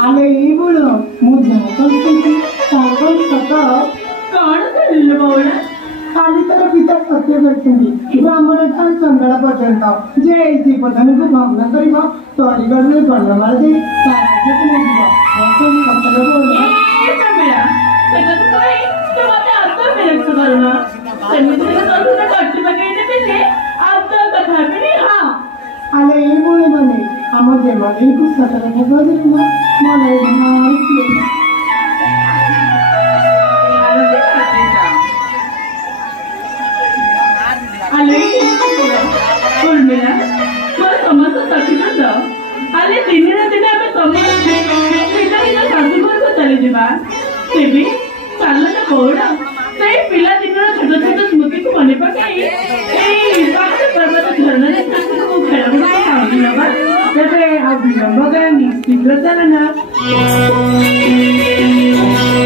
आले ही बोलो मुझे संस्कृति सागन सत कौन करिल बावळा काली तर पिता सत्य करते ब्राह्मण ठाण चंद्रा पर्यंत जे ऐसी पदानुको भावना करिबा तोरी गरले बनमार दे साराचे तुमको आपण सत्य बोलला ए कमला सगळं काय ते मला आता मेहनत करना समितीने तर काटली बघायने पेले आता कथा बी हां आले ही बोले बने आमर देवाले कुछ सतरा ने गदिमा मला माहिती आले बोल मेला तो समज साथी ना आले दिने ना दिने आम्ही समज पिला सासू को चले जिबा तेबी चालला ना कोडा ते पिला दिने छोट छोट स्मृती को मने पकाई ए बात परबत धरणे सासू को खेळा म्हणून सांगितलं बा तेबे अभिनव बघा निश्चित झालं ना